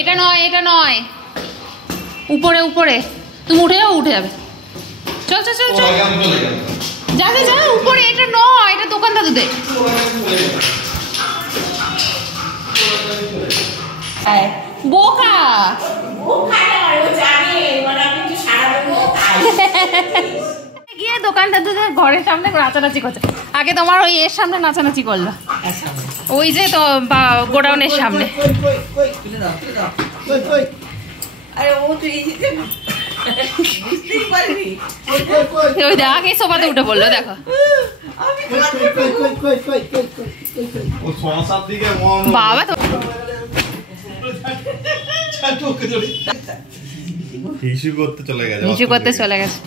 এটা নয়, এটা নয়, উপরে উপরে। তুমি উঠে যাও, উঠে যাবে। চল চল চল চল, যা যা যা উপরে। এটা নয়, এটা দোকান দাদুদের। বোকা গিয়ে দোকান দাদুদের ঘরের সামনে নাচানাচি করছে। আগে তোমার ওই এর সামনে নাচানাচি করলো, ওই যে তো গোডাউনের সামনে। ওই দেখ আগে সোফাতে উঠে পড়লো, দেখো। বাবা তো হিসু করতে চলে গেছে, হিসু করতে চলে গেছে।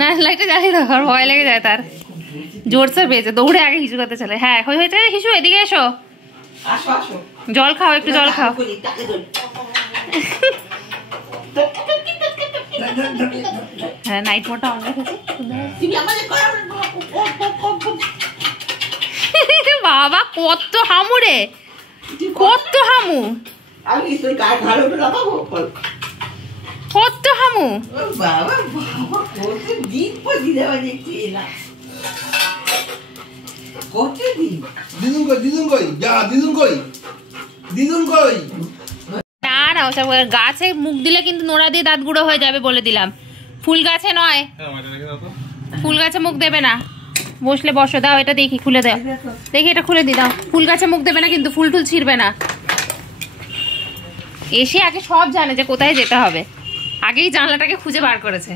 না লাইটে জ্বালিয়ে দাও, আর ভয় লেগে যায় তার। জোরসে পেয়েছে, দৌড়ে আগে হিসু করতে চলে। হ্যাঁ হয়েছে হিসু, এদিকে এসো, জল খাও, একটু জল খাও। হ্যাঁ নাইট মোডটা অন রেখেছি। বাবা কত হামু রে, কত হামু, কত হামু। না না ওসব গাছে মুখ দিলে কিন্তু নোড়া দিয়ে দাঁত গুঁড়ো হয়ে যাবে বলে দিলাম। ফুল গাছে নয়, ফুল গাছে মুখ দেবে না। বসলে বসো, দাও এটা দেখি, খুলে দাও দেখি, এটা খুলে দি দাও। ফুল গাছে মুখ দেবে না কিন্তু, ফুল টুল ছিঁড়বে না। এসে আগে সব জানে যে কোথায় যেতে হবে, আগেই জানলাটাকে খুঁজে বার করেছে।